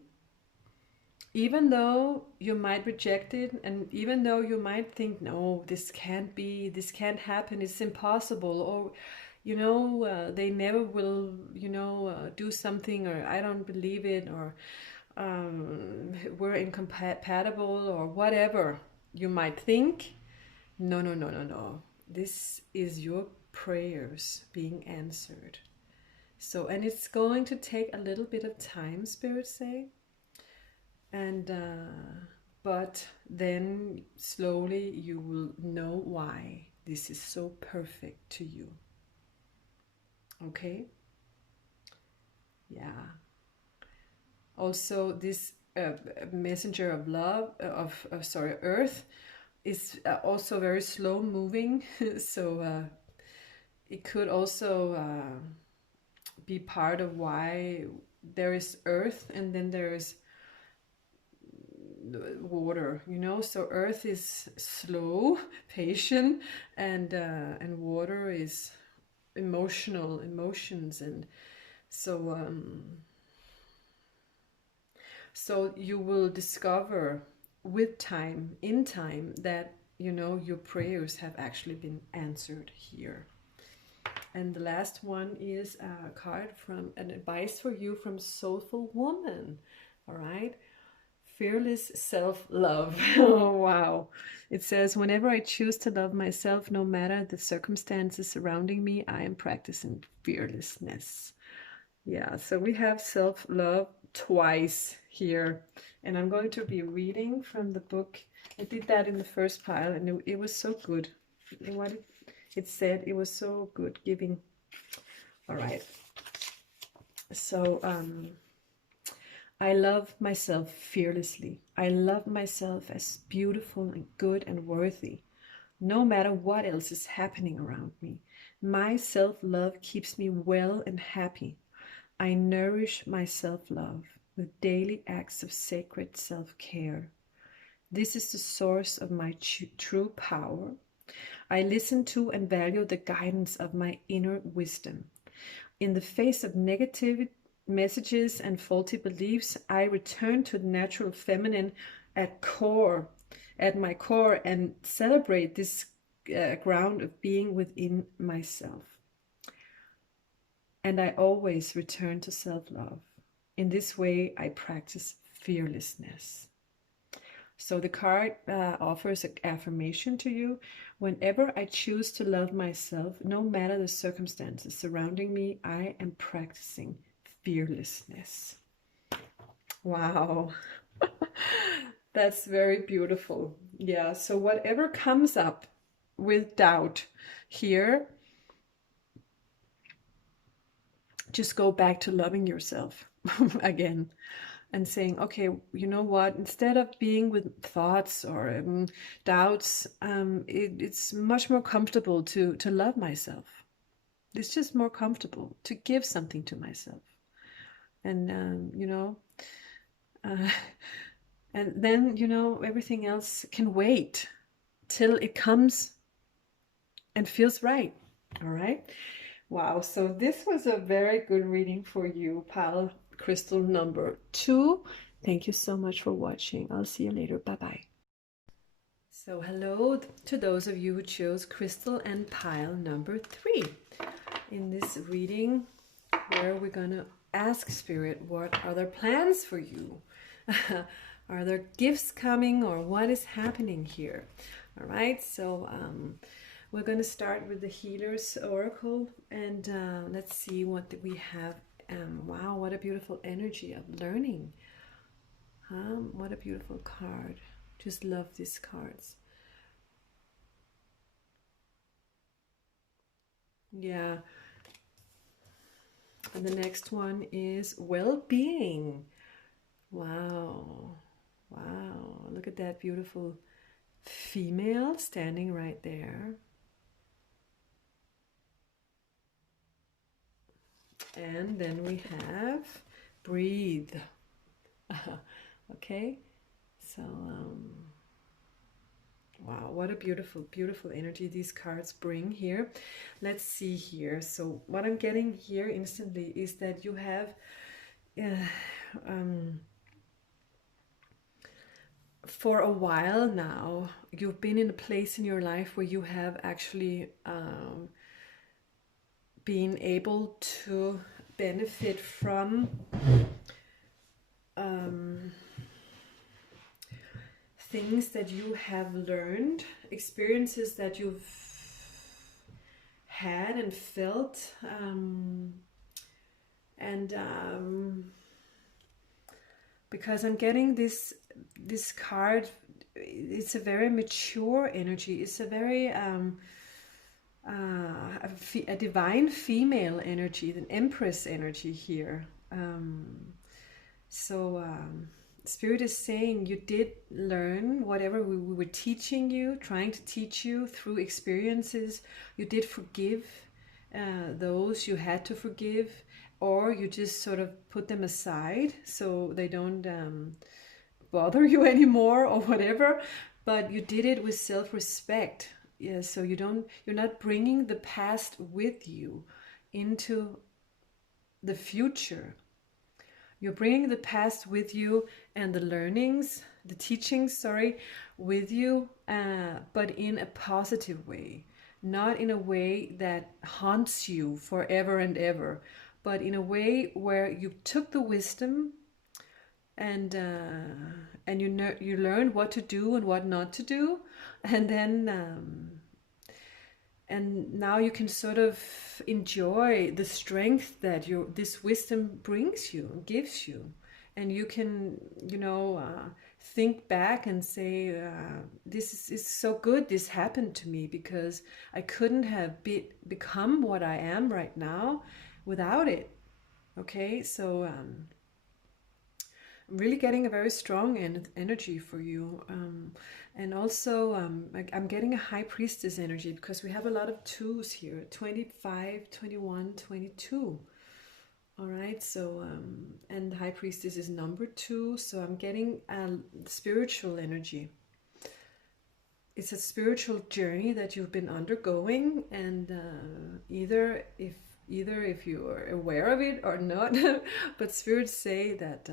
Even though you might reject it, and even though you might think, no, this can't be, this can't happen, it's impossible, or you know, they never will, you know, do something, or I don't believe it, or we're incompatible, or whatever you might think. No, no, no, no, no. This is your prayers being answered. So, and it's going to take a little bit of time, Spirit say. And but then slowly you will know why this is so perfect to you. Okay? Yeah. Also, this messenger of love, earth, is also very slow moving. So it could also be part of why there is earth and then there is water, you know. So earth is slow, patient, and water is emotions, and so so you will discover with time, in time, that, you know, your prayers have actually been answered here. And the last one is a card from an advice for you from Soulful Woman. All right. Fearless self-love. Oh, wow. It says, whenever I choose to love myself, no matter the circumstances surrounding me, I am practicing fearlessness. Yeah, so we have self-love twice here. And I'm going to be reading from the book. I did that in the first pile, and it was so good. What it said, it was so good giving. All right. So, I love myself fearlessly. I love myself as beautiful and good and worthy, no matter what else is happening around me. My self-love keeps me well and happy. I nourish my self-love with daily acts of sacred self-care. This is the source of my true power. I listen to and value the guidance of my inner wisdom. In the face of negative messages and faulty beliefs, I return to the natural feminine at at my core and celebrate this ground of being within myself. And I always return to self-love. In this way, I practice fearlessness. So the card offers an affirmation to you. Whenever I choose to love myself, no matter the circumstances surrounding me, I am practicing fearlessness. Wow. That's very beautiful. Yeah, so whatever comes up with doubt here, just go back to loving yourself again and saying, okay, you know what, instead of being with thoughts or doubts, it's much more comfortable to love myself. It's just more comfortable to give something to myself. And, you know, and then, you know, everything else can wait till it comes and feels right. All right. Wow. So this was a very good reading for you, pile crystal number 2. Thank you so much for watching. I'll see you later. Bye-bye. So hello to those of you who chose crystal and pile number 3 in this reading, where we're going to ask Spirit, what are their plans for you? Are there gifts coming, or what is happening here? All right, so we're going to start with the Healer's Oracle, and let's see what we have. Wow, what a beautiful energy of learning. What a beautiful card. Just love these cards. Yeah. And the next one is well-being. Wow. Wow. Look at that beautiful female standing right there. And then we have breathe. Okay. So, wow, what a beautiful, beautiful energy these cards bring here. Let's see here. So what I'm getting here instantly is that you have for a while now, you've been in a place in your life where you have actually been able to benefit from things that you have learned, experiences that you've had and felt, because I'm getting this card, it's a very mature energy. It's a very a divine female energy, an empress energy here. Spirit is saying you did learn whatever we were teaching you, trying to teach you through experiences. You did forgive those you had to forgive, or you just sort of put them aside so they don't bother you anymore or whatever. But you did it with self-respect. Yeah, so you're not bringing the past with you into the future. You're bringing the past with you and the learnings, the teachings, sorry, with you, but in a positive way. Not in a way that haunts you forever and ever, but in a way where you took the wisdom and you learned what to do and what not to do, and then and now you can sort of enjoy the strength that this wisdom brings you, gives you. And you can, you know, think back and say, this is so good this happened to me, because I couldn't have become what I am right now without it. Okay, so I'm really getting a very strong energy for you. And also I'm getting a High Priestess energy, because we have a lot of 2s here, 25, 21, 22. All right, so and High Priestess is number 2, so I'm getting spiritual energy. It's a spiritual journey that you've been undergoing, and either if you are aware of it or not, but spirits say that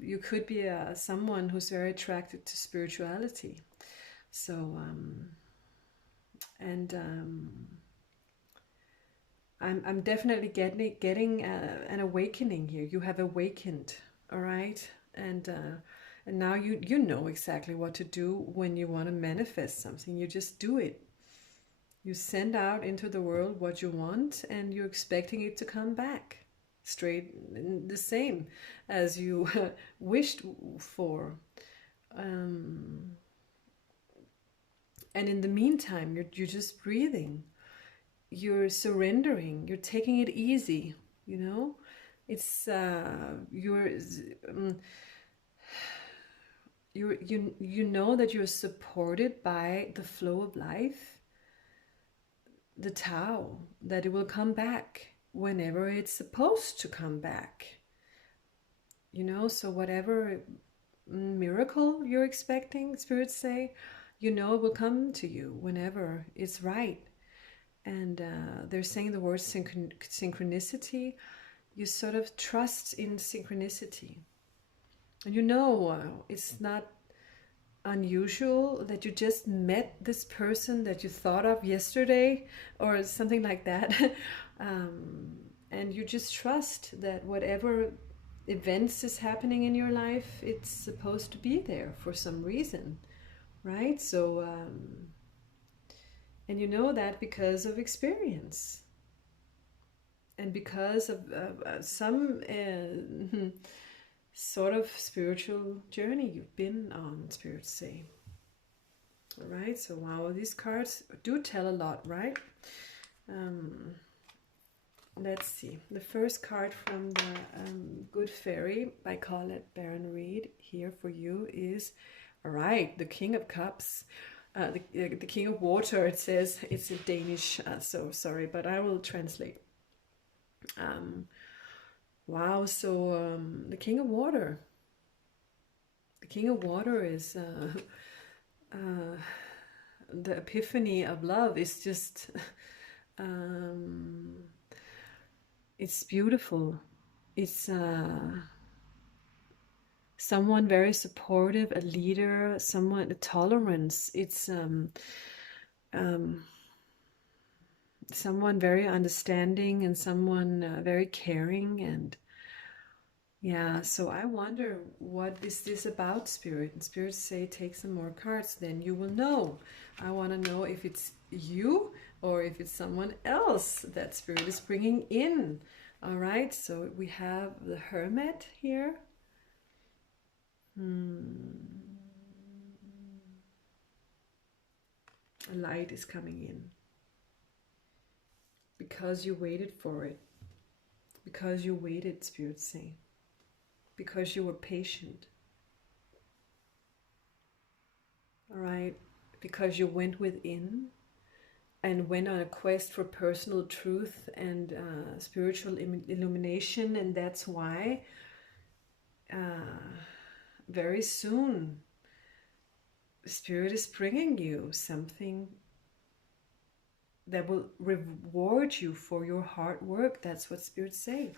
you could be someone who's very attracted to spirituality. So, I'm definitely getting an awakening here. You have awakened, all right, and now you know exactly what to do when you want to manifest something. You just do it. You send out into the world what you want, and you're expecting it to come back straight the same as you wished for. And in the meantime, you're just breathing. You're surrendering. You're taking it easy. You know, it's you know that you're supported by the flow of life, the Tao, that it will come back whenever it's supposed to come back. You know, so whatever miracle you're expecting, spirits say, you know it will come to you whenever it's right. And they're saying the word synchronicity. You sort of trust in synchronicity. And you know it's not unusual that you just met this person that you thought of yesterday or something like that. And you just trust that whatever events is happening in your life, it's supposed to be there for some reason, right? So and you know that because of experience and because of some sort of spiritual journey you've been on, spirits say. All right, so wow, these cards do tell a lot, right? Let's see. The first card from the Good Fairy by Colette Baron Reed here for you is, all right, the King of Cups. The King of Water, it says. It's in Danish, so sorry, but I will translate. Wow, so the King of Water. The King of Water is the epiphany of love. Is just it's beautiful. It's someone very supportive, a leader, someone, a tolerance. It's someone very understanding and someone very caring. And yeah, so I wonder, what is this about, Spirit? And spirits say take some more cards, then you will know. I want to know if it's you or if it's someone else that Spirit is bringing in. All right, so we have the Hermit here. A light is coming in because you waited for it, because you waited, spirits say, because you were patient. All right, because you went within and went on a quest for personal truth and spiritual illumination, and that's why very soon Spirit is bringing you something that will reward you for your hard work. That's what spirits say.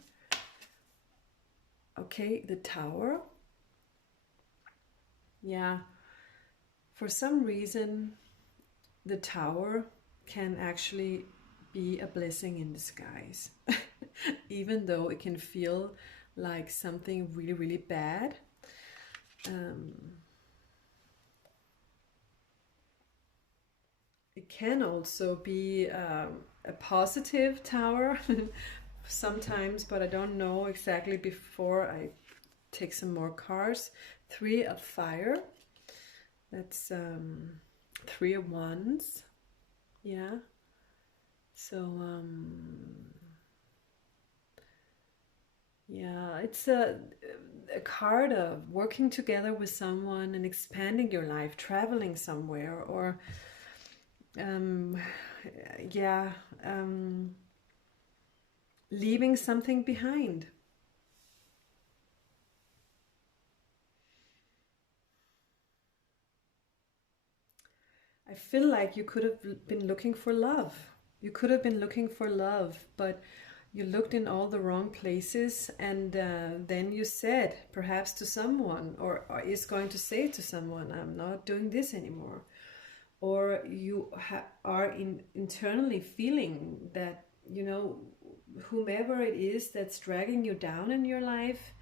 Okay, the Tower. Yeah, for some reason the Tower can actually be a blessing in disguise. Even though it can feel like something really, really bad. It can also be a positive tower sometimes, but I don't know exactly before I take some more cards. 3 of Fire. That's 3 of Wands. Yeah. So yeah, it's a card of working together with someone and expanding your life, traveling somewhere, or yeah, leaving something behind. I feel like you could have been looking for love. You could have been looking for love, but You looked in all the wrong places, and then you said, perhaps to someone, or is going to say to someone, I'm not doing this anymore. Or you are internally feeling that, you know, whomever it is that's dragging you down in your life,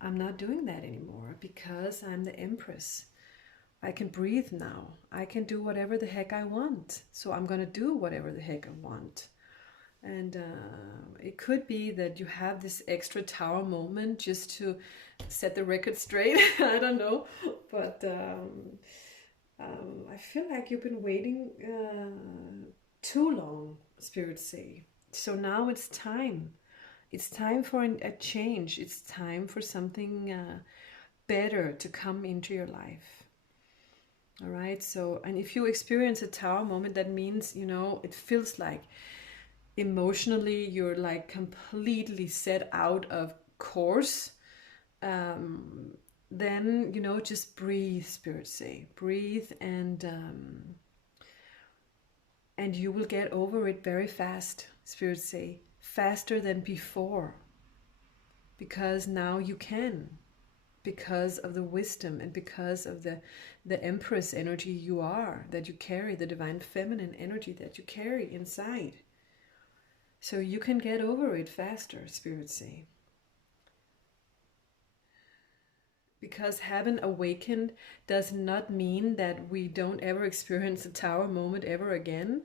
I'm not doing that anymore because I'm the Empress. I can breathe now. I can do whatever the heck I want. So I'm going to do whatever the heck I want. And it could be that you have this extra tower moment just to set the record straight. I don't know. But I feel like you've been waiting too long, spirits say. So now it's time. It's time for a change. It's time for something better to come into your life. All right. So, and if you experience a tower moment, that means, you know, it feels like emotionally you're like completely set out of course. Then, you know, just breathe, spirits say. Breathe, and you will get over it very fast, spirits say. Faster than before. Because now you can. Because of the wisdom and because of the Empress energy you are, that you carry, the divine feminine energy that you carry inside. So you can get over it faster, spirits say. Because having awakened does not mean that we don't ever experience a tower moment ever again.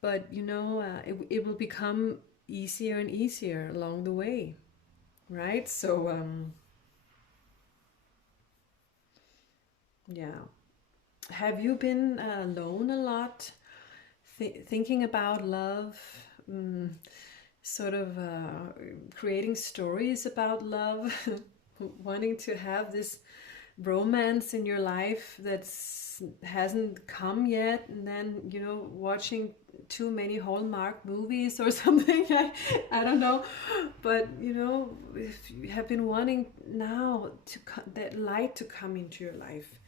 But, you know, it will become easier and easier along the way. Right? So, yeah. Have you been alone a lot? Thinking about love? Sort of creating stories about love? Wanting to have this romance in your life that hasn't come yet, and then, you know, watching too many Hallmark movies or something. I don't know, but, you know, if you have been wanting now to that light to come into your life,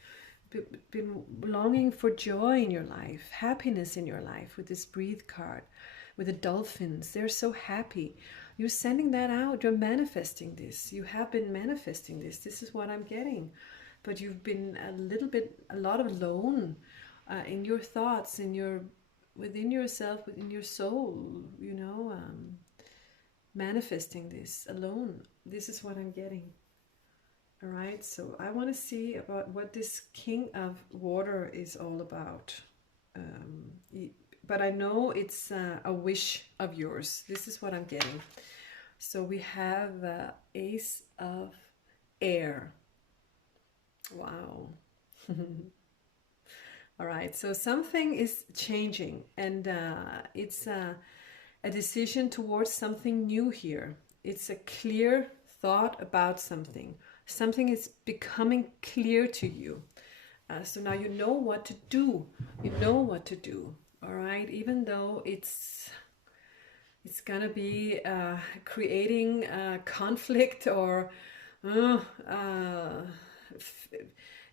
been longing for joy in your life, happiness in your life, with this breathe card, with the dolphins, they're so happy. You're sending that out. You're manifesting this. You have been manifesting this. This is what I'm getting. But you've been a lot alone in your thoughts, within yourself, within your soul, you know, manifesting this alone. This is what I'm getting. All right. So I want to see about what this King of Water is all about. But I know it's a wish of yours. This is what I'm getting. So we have Ace of Air. Wow. All right. So something is changing, and it's a decision towards something new here. It's a clear thought about something. Something is becoming clear to you. So now you know what to do. You know what to do. All right, even though it's gonna be creating conflict, or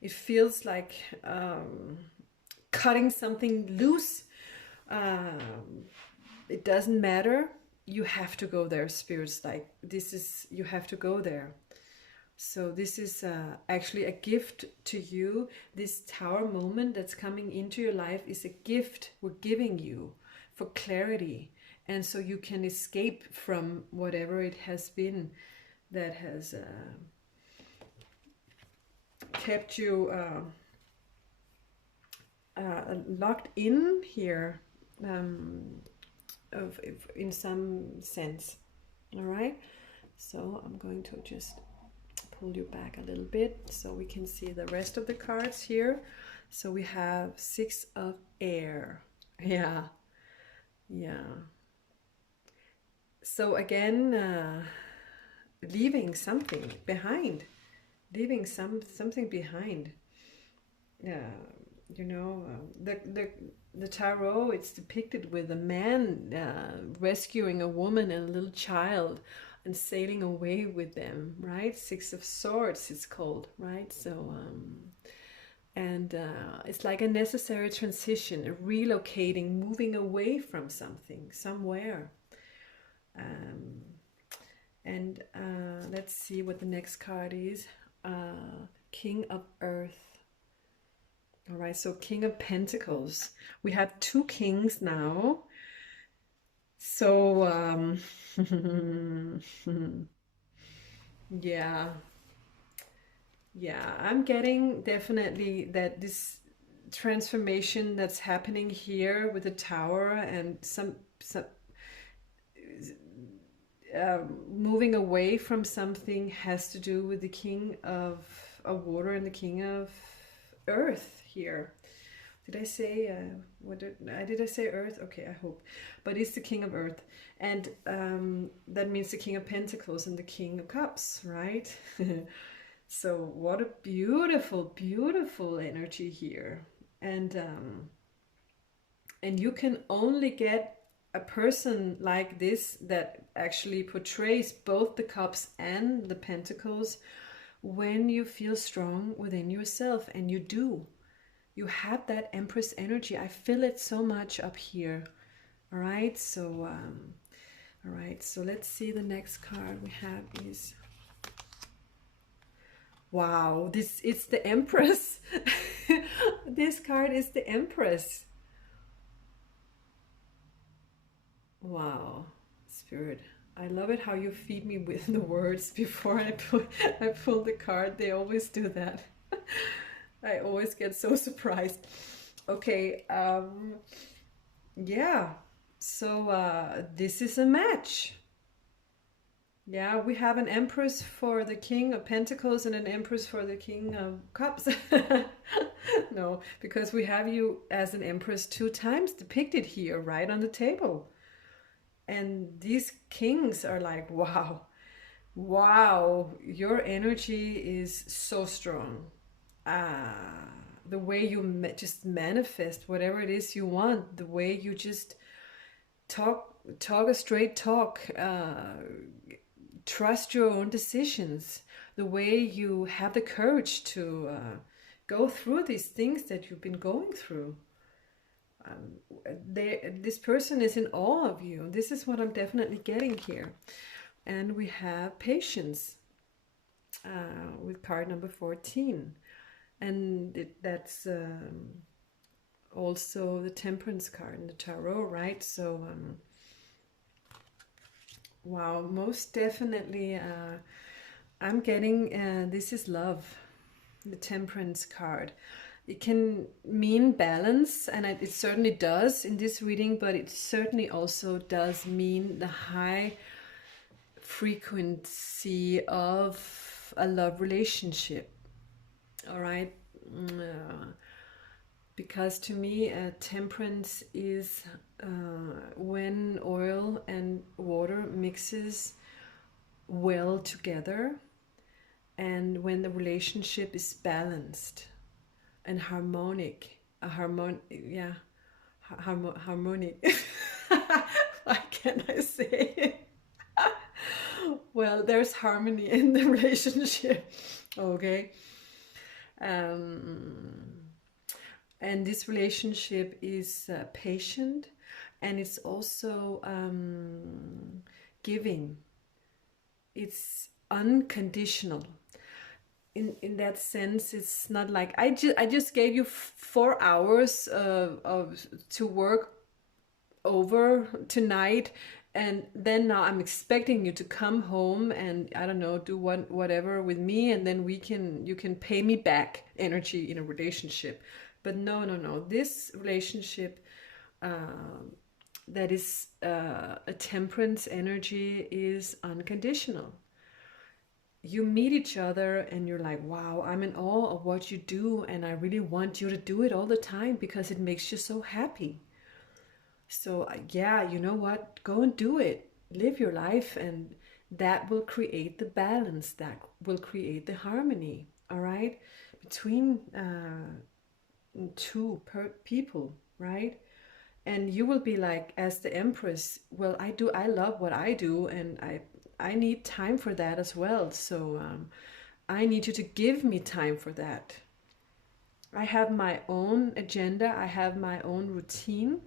it feels like cutting something loose. It doesn't matter. You have to go there, spirits. Like, this is, you have to go there. So this is actually a gift to you. This tower moment that's coming into your life is a gift we're giving you for clarity. And so you can escape from whatever it has been that has kept you locked in here, in some sense. All right. So I'm going to just pull you back a little bit so we can see the rest of the cards here. So we have Six of Air. Yeah. So again, leaving something behind. Leaving something behind. You know, the tarot, it's depicted with a man rescuing a woman and a little child and sailing away with them, right? Six of Swords, it's called, right? So, it's like a necessary transition, relocating, moving away from something, somewhere. Um, and let's see what the next card is. King of Earth. All right, so King of Pentacles. We have two kings now. So, yeah. Yeah, I'm getting definitely that this transformation that's happening here with the tower and some moving away from something has to do with the king of water and the king of earth here. Did I say did I say earth? Okay, I hope. But it's the king of earth, and that means the king of pentacles and the king of cups, right? So what a beautiful, beautiful energy here, and you can only get a person like this that actually portrays both the cups and the pentacles when you feel strong within yourself, and you do. You have that Empress energy. I feel it so much up here. All right, so let's see. The next card we have is, wow, it's the Empress. This card is the Empress. Wow, Spirit, I love it how you feed me with the words before I pull the card. They always do that. I always get so surprised. Okay, yeah, so this is a match. Yeah, we have an Empress for the King of Pentacles and an Empress for the King of Cups. No, because we have you as an Empress 2 times depicted here, right on the table. And these kings are like, wow, wow, your energy is so strong. The way you just manifest whatever it is you want, the way you just talk a straight talk, trust your own decisions, the way you have the courage to go through these things that you've been going through. This person is in awe of you. This is what I'm definitely getting here. And we have patience with card number 14. And that's also the Temperance card in the Tarot, right? So, wow, most definitely I'm getting this is love, the Temperance card. It can mean balance, and it certainly does in this reading, but it certainly also does mean the high frequency of a love relationship. All right, because to me, temperance is when oil and water mixes well together, and when the relationship is balanced and harmonic, harmonic. What can I say? Well, there's harmony in the relationship. Okay. And this relationship is patient, and it's also giving. It's unconditional. In that sense, it's not like I just gave you 4 hours to work over tonight, and then now I'm expecting you to come home and, I don't know, do whatever with me, and then you can pay me back energy in a relationship. But no, this relationship that is a temperance energy is unconditional. You meet each other and you're like, wow, I'm in awe of what you do, and I really want you to do it all the time because it makes you so happy. So yeah, you know what? Go and do it. Live your life, and that will create the balance, that will create the harmony, all right? Between two people, right? And you will be like, as the Empress, well, I love what I do, and I need time for that as well. So I need you to give me time for that. I have my own agenda. I have my own routine,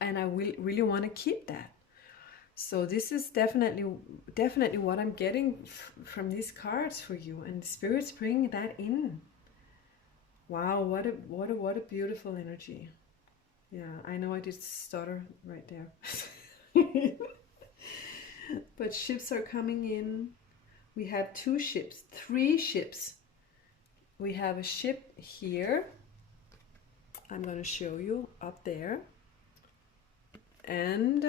and I really want to keep that. So this is definitely what I'm getting from these cards for you, and the Spirit's bringing that in. Wow, what a beautiful energy. Yeah, I know I did stutter right there. But ships are coming in. We have 2 ships, 3 ships. We have a ship here. I'm going to show you up there. And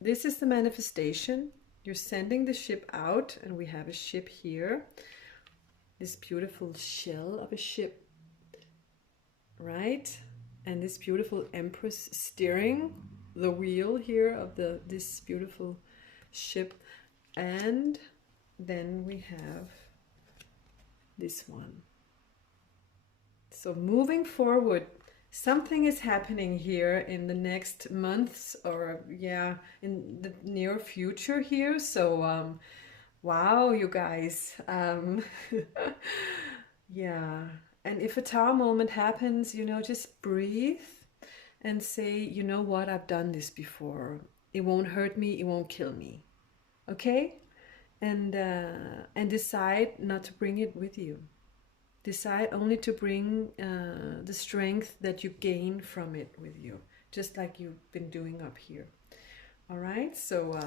this is the manifestation. You're sending the ship out, and we have a ship here. This beautiful shell of a ship, right? And this beautiful Empress steering the wheel here of this beautiful ship. And then we have this one. So moving forward, something is happening here in the next months, or yeah, in the near future here. So wow, you guys. Yeah. And if a tower moment happens, you know, just breathe and say, you know what, I've done this before. It won't hurt me, it won't kill me. Okay? And decide not to bring it with you. Decide only to bring the strength that you gain from it with you, just like you've been doing up here. All right, so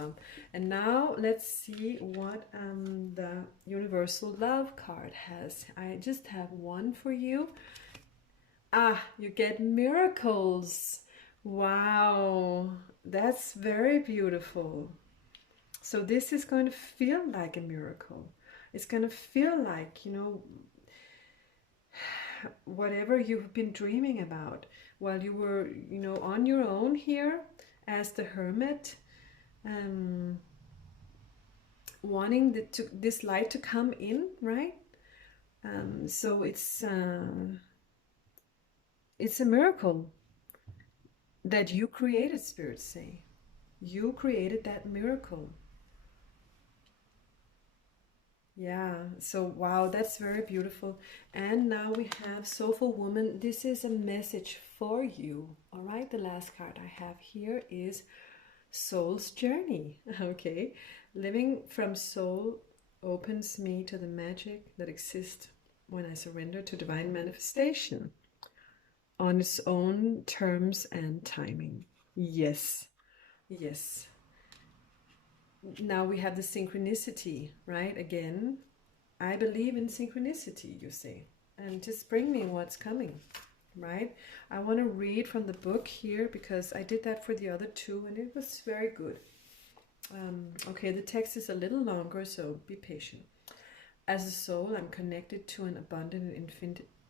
and now let's see what the Universal Love card has. I just have one for you. Ah, you get miracles. Wow, that's very beautiful. So this is going to feel like a miracle. It's going to feel like, you know, whatever you've been dreaming about while you were, you know, on your own here as the hermit, wanting this light to come in, right? So it's a miracle that you created, spirits say. You created that miracle. Yeah, so wow, that's very beautiful. And now we have Soulful Woman. This is a message for you. All right, the last card I have here is Soul's Journey. Okay, living from soul opens me to the magic that exists when I surrender to divine manifestation on its own terms and timing. Yes, yes. Now we have the synchronicity, right? Again, I believe in synchronicity, you say, and just bring me what's coming, right? I want to read from the book here because I did that for the other 2 and it was very good. Okay, the text is a little longer, so be patient. As a soul, I'm connected to an abundant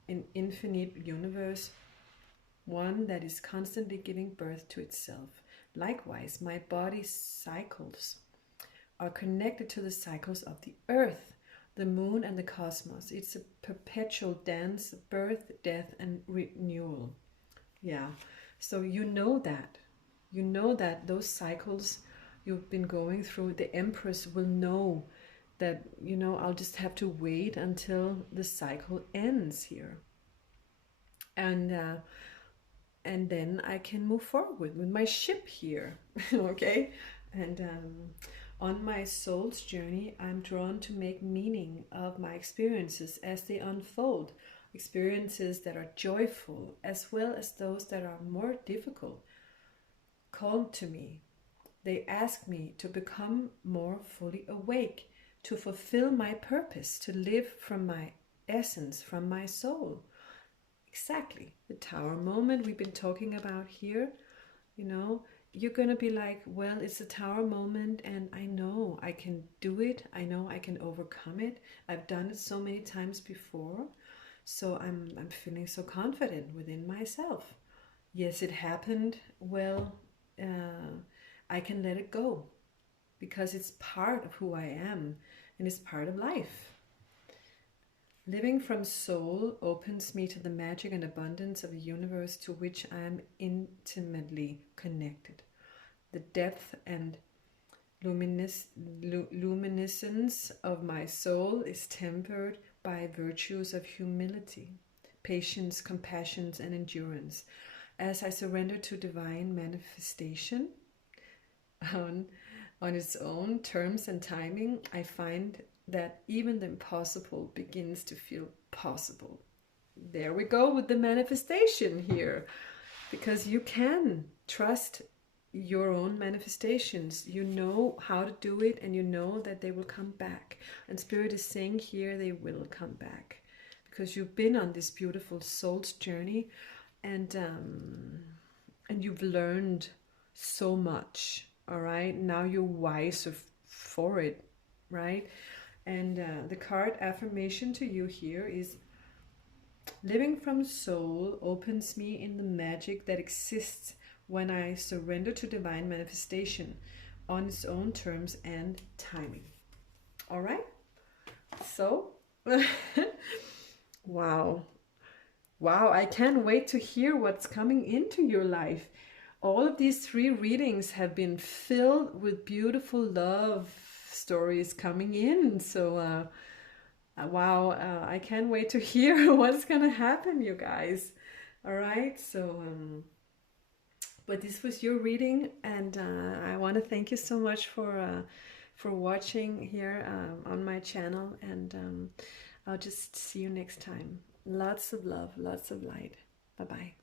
and infinite universe, one that is constantly giving birth to itself. Likewise, my body's cycles are connected to the cycles of the earth, the moon, and the cosmos. It's a perpetual dance, birth, death, and renewal. Yeah, so you know that. You know that those cycles you've been going through, the Empress will know that, you know, I'll just have to wait until the cycle ends here. And then I can move forward with my ship here. Okay? And on my soul's journey, I'm drawn to make meaning of my experiences as they unfold. Experiences that are joyful as well as those that are more difficult call to me. They ask me to become more fully awake, to fulfill my purpose, to live from my essence, from my soul. Exactly. The tower moment we've been talking about here, you know, you're going to be like, well, it's a tower moment and I know I can do it. I know I can overcome it. I've done it so many times before. So I'm feeling so confident within myself. Yes, it happened. Well, I can let it go because it's part of who I am and it's part of life. Living from soul opens me to the magic and abundance of the universe to which I am intimately connected. The depth and luminescence of my soul is tempered by virtues of humility, patience, compassion, and endurance. As I surrender to divine manifestation, on its own terms and timing, I find that even the impossible begins to feel possible. There we go with the manifestation here, because you can trust your own manifestations. You know how to do it, and you know that they will come back. And Spirit is saying here they will come back, because you've been on this beautiful soul's journey, and you've learned so much. All right, now you're wiser for it, right? And the card affirmation to you here is: living from soul opens me in the magic that exists when I surrender to divine manifestation on its own terms and timing. All right? So, wow. Wow, I can't wait to hear what's coming into your life. All of these 3 readings have been filled with beautiful love stories coming in. So, wow, I can't wait to hear what's gonna happen, you guys. All right, so but this was your reading, and I want to thank you so much for watching here on my channel, and I'll just see you next time. Lots of love, lots of light. Bye bye.